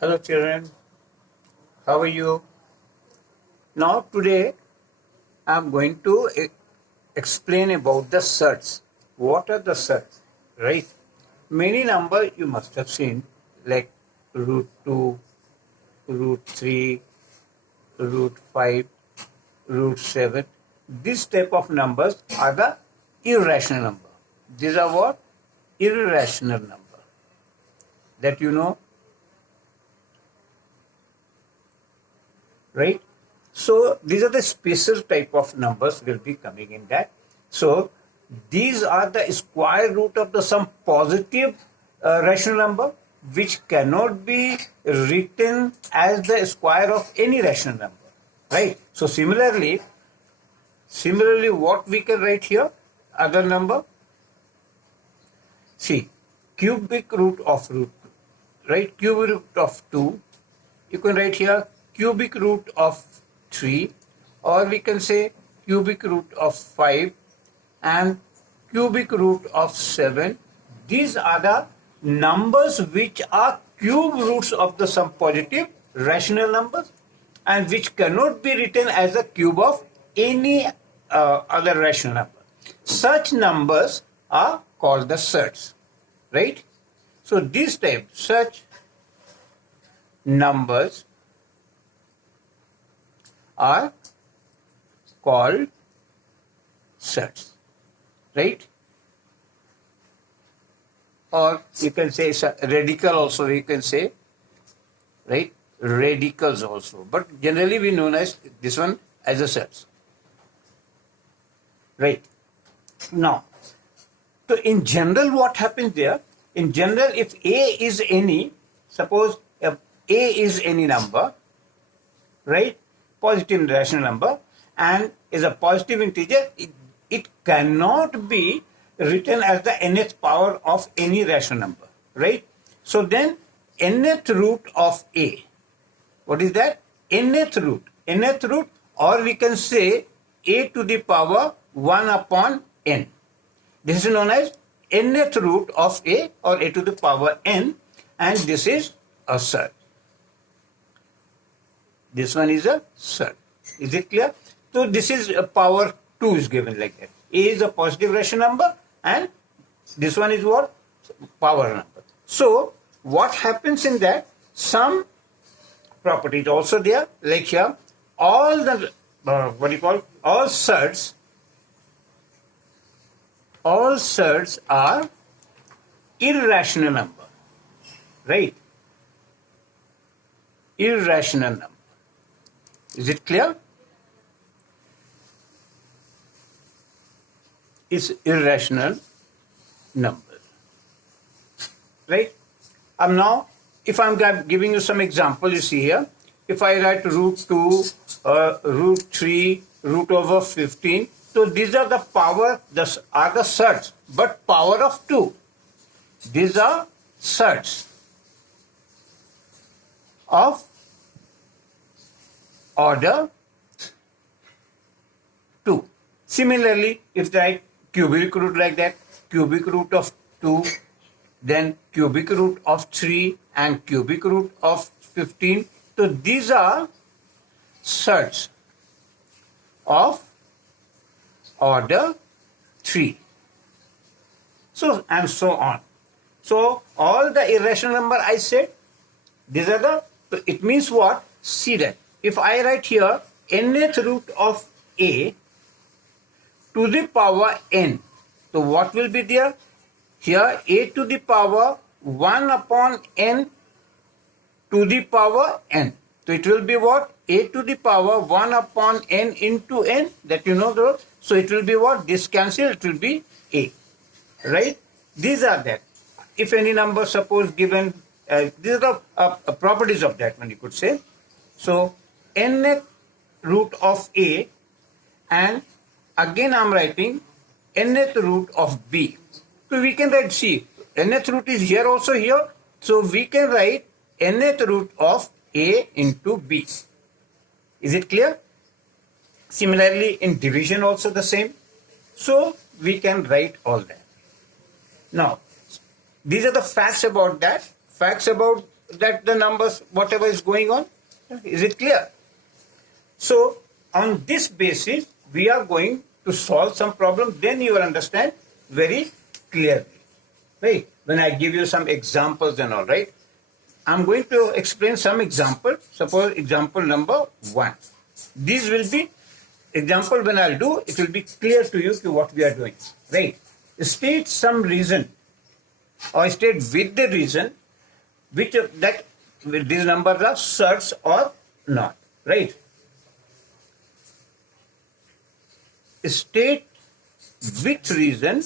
Hello children, how are you? Now today I am going to explain about the surds. What are the surds? Right? Many numbers you must have seen like root 2, root 3, root 5, root 7. This type of numbers are the irrational number. These are what? Irrational number. That you know, right? So these are the special type of numbers will be coming in that. So these are the square root of the some positive rational number which cannot be written as the square of any rational number, right? So similarly what we can write here, other number, see, cubic root of root 2, right? Cubic root of 2, you can write here cubic root of 3, or we can say cubic root of 5 and cubic root of 7. These are the numbers which are cube roots of the some positive rational numbers and which cannot be written as a cube of any other rational number. Such numbers are called the surds, right? So this type, such numbers are called surds, right? Or you can say radical also, you can say, right? Radicals also, but generally we know as this one as a surds, right? Now, so in general what happens there? In general, if A is any, suppose if A is any number, right? Positive rational number and is a positive integer, it cannot be written as the nth power of any rational number, right? So then nth root of A, what is that? Nth root, or we can say A to the power 1 upon n. This is known as nth root of A or A to the power n, and this is a surd. This one is a surd. Is it clear? So this is a power 2 is given like that. A is a positive rational number and this one is what? Power number. So what happens in that? Some properties also there, like here, all the, all surds are irrational number, right? Irrational number. Is it clear? It's irrational number, right? Now, if I'm giving you some example, you see here, if I write root 2, root 3, root over 15, so these are the power, are the surds, but power of 2. These are surds of order 2. Similarly, if I write cubic root like that, cubic root of 2, then cubic root of 3 and cubic root of 15. So these are surds of order 3. So and so on. So all the irrational number I said, these are the, so it means what? See that. If I write here nth root of A to the power n, so what will be there? Here A to the power 1 upon n to the power n. So it will be what? A to the power 1 upon n into n, that you know the. So it will be what? This cancel, it will be A, right? These are that. If any number suppose given, these are the properties of that one, you could say. So nth root of A, and again I am writing nth root of B. So we can write, see, nth root is here also here. So we can write nth root of A into B. Is it clear? Similarly, in division also the same. So we can write all that. Now, these are the facts about that. Facts about that the numbers, whatever is going on. Is it clear? So on this basis, we are going to solve some problem. Then you will understand very clearly. Right? When I give you some examples and all, right? I'm going to explain some example. Suppose example number 1. This will be example when I'll do, it will be clear to you what we are doing. Right? State some reason or state with the reason which that these numbers are surds or not. Right? State which reason,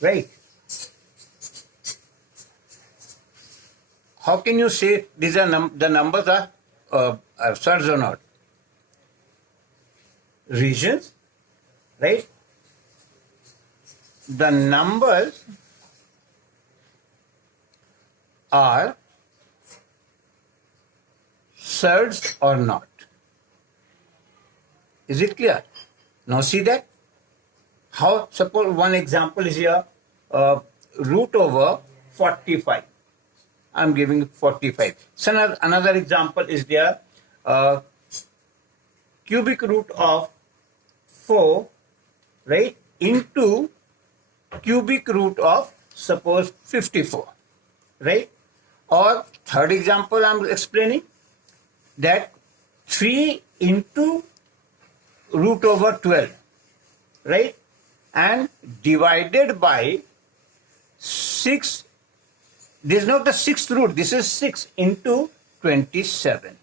right? How can you say these are the numbers are surds or not? Reasons, right? The numbers are surds or not. Is it clear? Now see that? How, suppose one example is here, root over 45. I'm giving 45. So another example is there, cubic root of 4, right, into cubic root of, suppose, 54, right? Or third example I'm explaining, that 3 into root over 12, right? And divided by 6. This is not the sixth root. This is 6 into 27,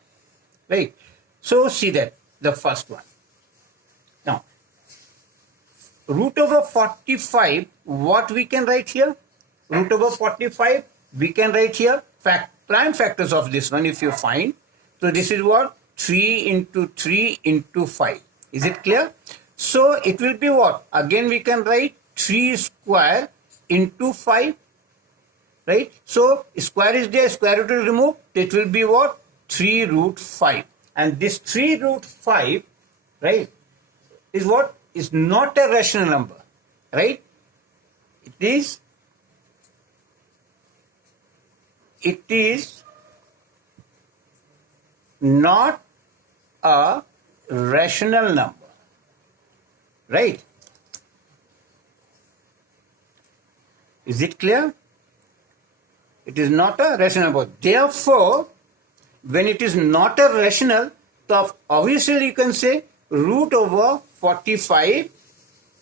right? So see that, the first one. Now, root over 45, what we can write here? Root over 45, we can write here prime factors of this one if you find. So this is what? 3 into 3 into 5. Is it clear? So it will be what? Again we can write 3 square into 5. Right? So square is there, square root is removed. It will be what? 3 root 5. And this 3 root 5, right, is what? Is not a rational number. Right? It is not a rational number. Right? Is it clear? It is not a rational number. Therefore, when it is not a rational, so obviously you can say root over 45,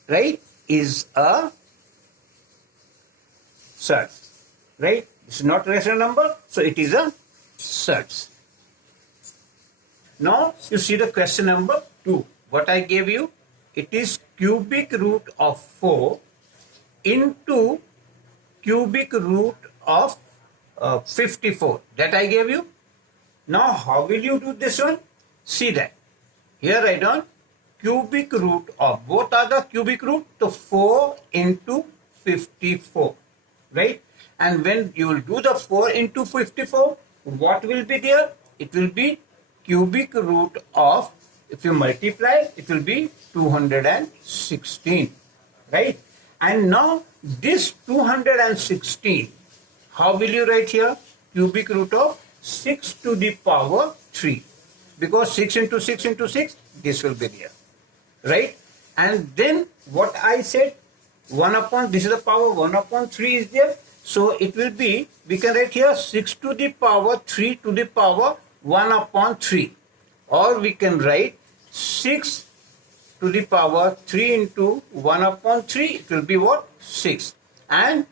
right, is a surd. Right? It's not a rational number, so it is a surd. Now, you see the question number 2. What I gave you? It is cubic root of 4 into cubic root of 54. That I gave you. Now, how will you do this one? See that. Here I done cubic root of, both are the cubic root, so 4 into 54. Right? And when you will do the 4 into 54, what will be there? It will be cubic root of, if you multiply, it will be 216. Right? And now this 216, how will you write here? Cubic root of 6 to the power 3. Because 6 into 6 into 6, this will be there. Right? And then what I said, 1 upon, this is the power, 1 upon 3 is there. So it will be, we can write here 6 to the power 3 to the power 1 upon 3. Or we can write 6 to the power 3 into 1 upon 3. It will be what? 6. And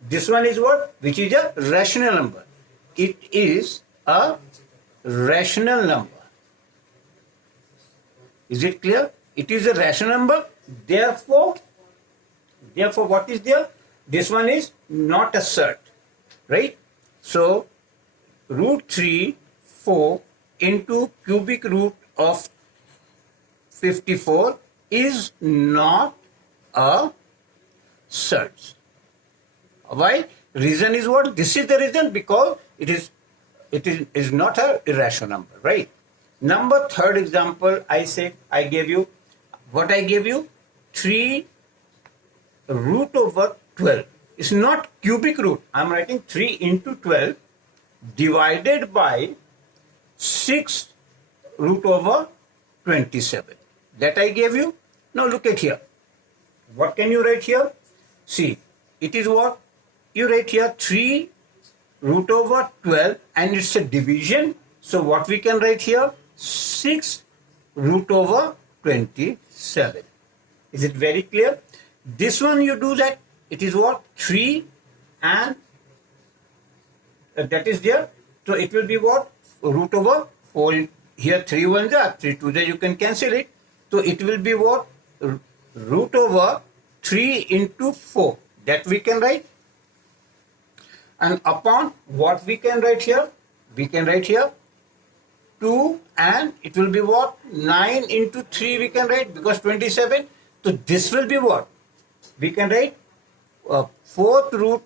this one is what? Which is a rational number. It is a rational number. Is it clear? It is a rational number. Therefore, what is there? This one is not a surd. Right? So, root 3, 4 into cubic root of 54 is not a surd. Why? Reason is what? This is the reason, because it is not an irrational number, right? Number third example, I gave you, what I gave you? 3 root over 12. It's not cubic root. I'm writing 3 into 12 divided by 6 root over 27. That I gave you. Now look at here. What can you write here? See, it is what? You write here 3 root over 12 and it's a division. So what we can write here? 6 root over 27. Is it very clear? This one you do that. It is what? 3 and that is there. So it will be what? Root over 4. Here 3 ones are, 3 2s are, you can cancel it. So it will be what? Root over 3 into 4. That we can write. And upon what we can write here? We can write here 2 and it will be what? 9 into 3 we can write because 27. So this will be what? We can write 4th root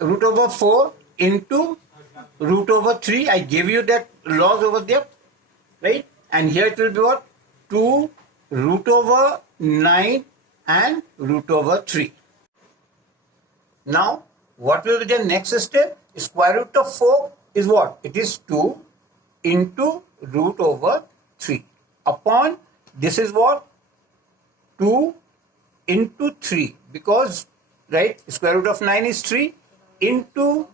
over 4 into root over 3. I gave you that laws over there, right? And here it will be what? 2 root over 9 and root over 3. Now, what will be the next step? Square root of 4 is what? It is 2 into root over 3. Upon this is what? 2 into 3 because, right, square root of 9 is 3 into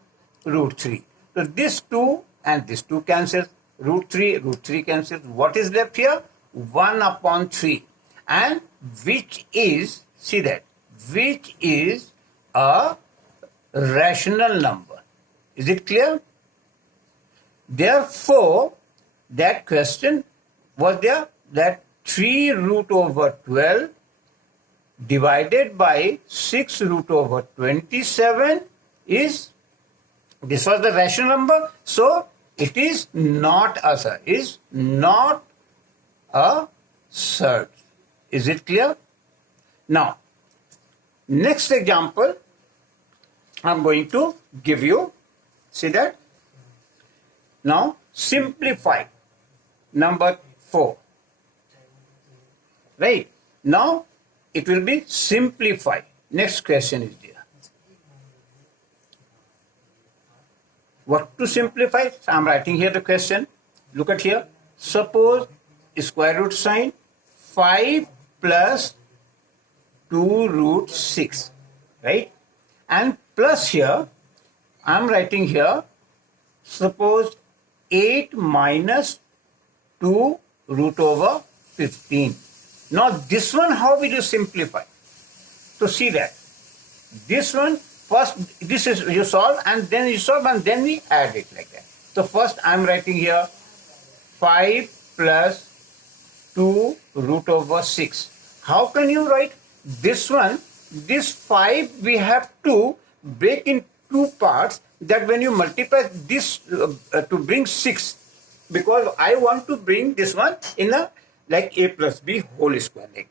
root 3. So this 2 and this 2 cancels. Root 3 cancels. What is left here? 1 upon 3. And which is, see that, which is a rational number. Is it clear? Therefore, that question was there that 3 root over 12 divided by 6 root over 27 is, this was the rational number, so it is not a surd. Is not a surd. Is it clear? Now, next example I'm going to give you. See that? Now, simplify number 4. Right? Now, it will be simplify. Next question is there. What to simplify? So I'm writing here the question. Look at here. Suppose square root sign 5 plus 2 root 6. Right? And plus here, I'm writing here, suppose 8 minus 2 root over 15. Now this one, how will you simplify? So see that. This one, first, this is you solve and then you solve and then we add it like that. So first I'm writing here 5 plus 2 root over 6. How can you write this one? This 5 we have to break in 2 parts, that when you multiply this to bring 6, because I want to bring this one in a like a plus b whole square. Like.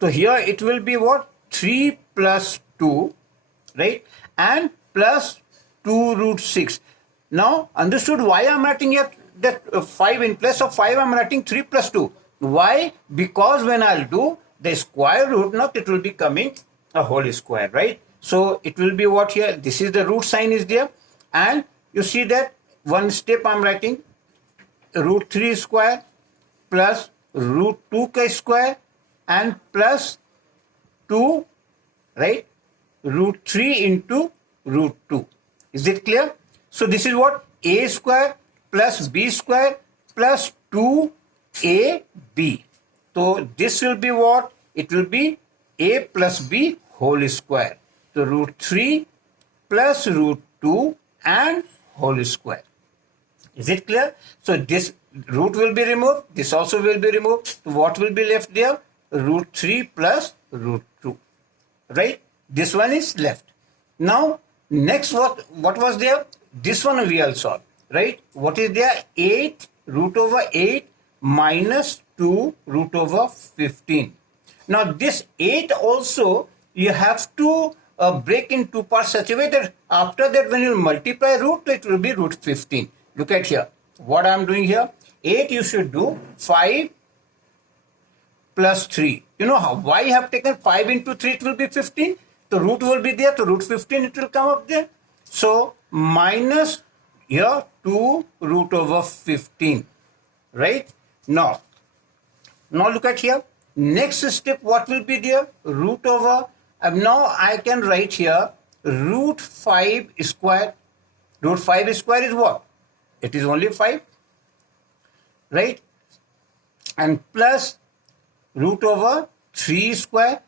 So here it will be what? 3 plus 2, right? And plus 2 root 6. Now understood why I'm writing here that 5 in place of 5 I'm writing 3 plus 2. Why? Because when I'll do the square root, now it will be coming a whole square, right? So it will be what here? This is the root sign is there. And you see that one step I'm writing root 3 square plus root 2 square and plus 2, right? Root 3 into root 2. Is it clear? So this is what? A square plus B square plus 2AB. So this will be what? It will be A plus B whole square. So root 3 plus root 2 and whole square. Is it clear? So this root will be removed. This also will be removed. So what will be left there? Root 3 plus root 2. Right? This one is left. Now, next what was there? This one we will solve. Right? What is there? 8 root over 8 minus 2 root over 15. Now this 8 also you have to break in 2 parts such a way that after that when you multiply root, it will be root 15. Look at here. What I am doing here? 8 you should do 5 plus 3. You know how? Why I have taken 5 into 3? It will be 15. The root will be there, so root 15 it will come up there. So minus here 2 root over 15, right? Now look at here. Next step, what will be there? Root over, now I can write here root 5 square. Root 5 square is what? It is only 5, right? And plus root over 3 square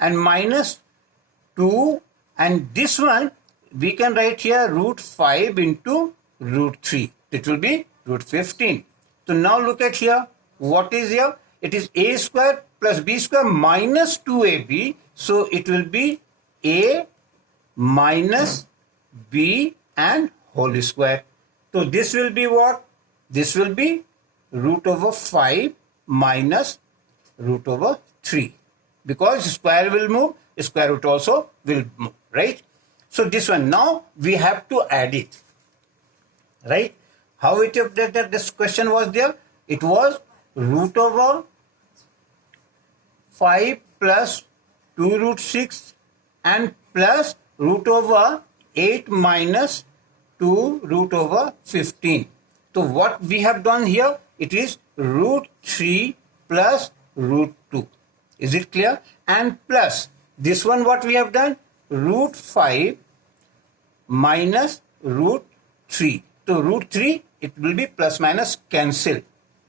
and minus 2, and this one we can write here root 5 into root 3. It will be root 15. So now look at here. What is here? It is a square plus b square minus 2ab. So it will be a minus b and whole square. So this will be what? This will be root over 5 minus root over 3. Because square will move, square root also will move, right? So this one, now we have to add it, right? How it that this question was there? It was root over 5 plus 2 root 6 and plus root over 8 minus 2 root over 15. So what we have done here, it is root 3 plus root 2. Is it clear? And plus this one, what we have done? Root 5 minus root 3. So root 3, it will be plus minus cancel.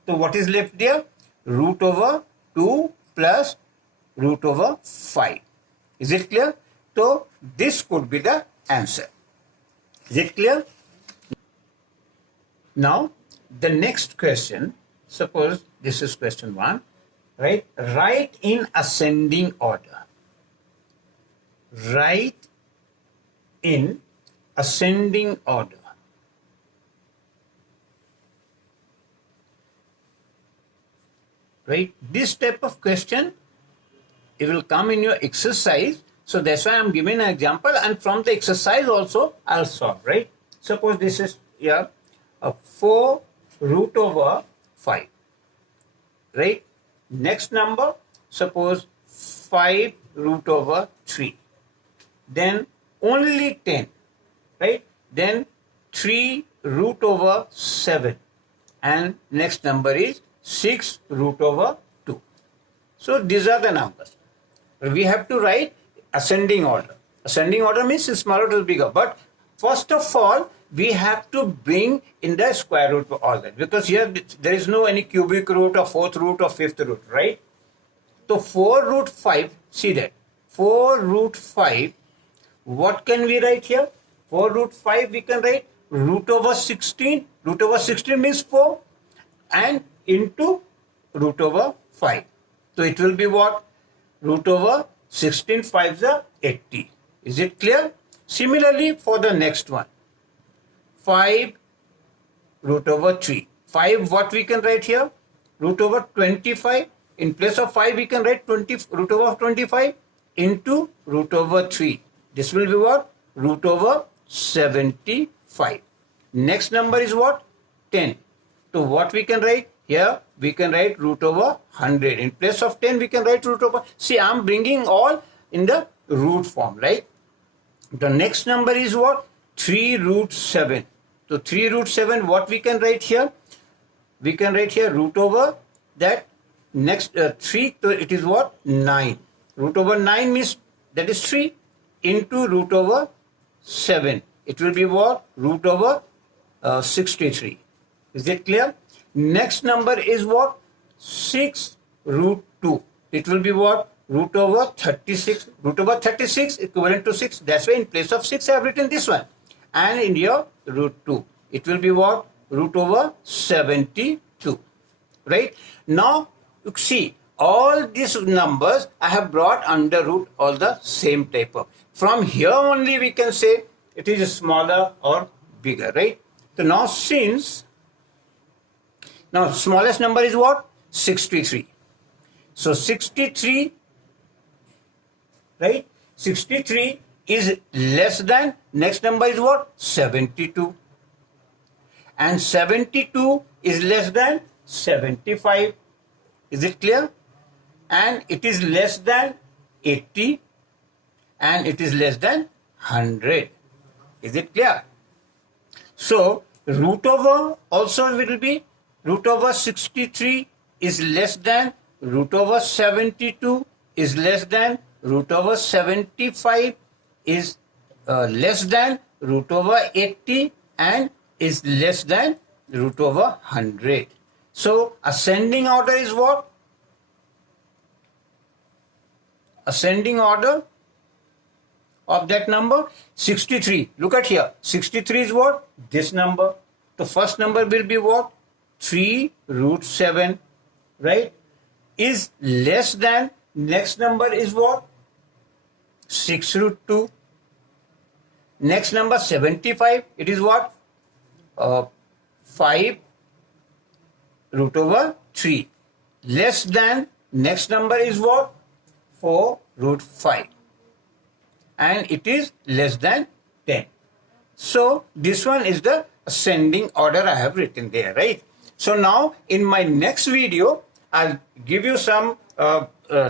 So what is left there? Root over 2 plus root over 5. Is it clear? So this could be the answer. Is it clear? Now the next question, suppose this is question 1, right? Write in ascending order. Write in ascending order. Right? This type of question, it will come in your exercise. So that's why I'm giving an example, and from the exercise also I'll solve, right? Suppose this is here a 4 root over 5, right? Next number, suppose 5 root over 3. Then only 10, right? Then 3 root over 7. And next number is 6 root over 2. So these are the numbers. We have to write ascending order. Ascending order means smaller to bigger. But first of all, we have to bring in the square root for all that. Because here there is no any cubic root or fourth root or fifth root, right? So 4 root 5, see that. 4 root 5, what can we write here? 4 root 5 we can write root over 16. Root over 16 means 4 and into root over 5. So it will be what? Root over 16 5s are 80. Is it clear? Similarly for the next one. 5 root over 3. 5 what we can write here? Root over 25. In place of 5 we can write 20 root over 25 into root over 3. This will be what? Root over 75. Next number is what? 10. So what we can write? Here we can write root over 100. In place of 10 we can write root over. See, I am bringing all in the root form, right? The next number is what? 3 root 7. So 3 root 7, what we can write here? We can write here root over that next 3. So it is what? 9. Root over 9 means that is 3 into root over 7. It will be what? Root over 63. Is it clear? Next number is what? 6 root 2. It will be what? Root over 36. Root over 36 equivalent to 6. That's why in place of 6 I have written this one. And in your root 2. It will be what? Root over 72. Right? Now, you see, all these numbers I have brought under root all the same type of. From here only we can say it is smaller or bigger, right? So now since, now smallest number is what? 63. So 63, right? 63 is less than, next number is what? 72. And 72 is less than 75. Is it clear? And it is less than 80. and it is less than 100. Is it clear? So root over also will be root over 63 is less than root over 72 is less than root over 75 is less than root over 80 and is less than root over 100. So ascending order is what? Ascending order of that number 63. Look at here. 63 is what? This number. The first number will be what? 3 root 7, right? Is less than, next number is what? 6 root 2. Next number 75, it is what? 5 root over 3. Less than, next number is what? 4 root 5. And it is less than 10. So this one is the ascending order I have written there, right? So now in my next video, I'll give you some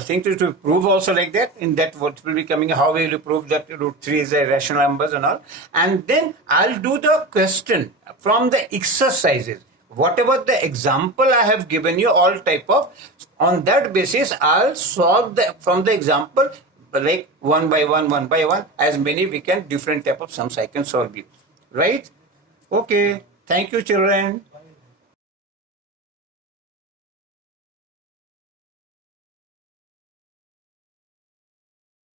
things to prove also like that. In that what will be coming, how will you prove that root 3 is a rational numbers and all. And then I'll do the question from the exercises. Whatever the example I have given you, all type of, on that basis I'll solve from the example like one by one, as many we can, different type of sums I can solve you. Right? Okay. Thank you, children.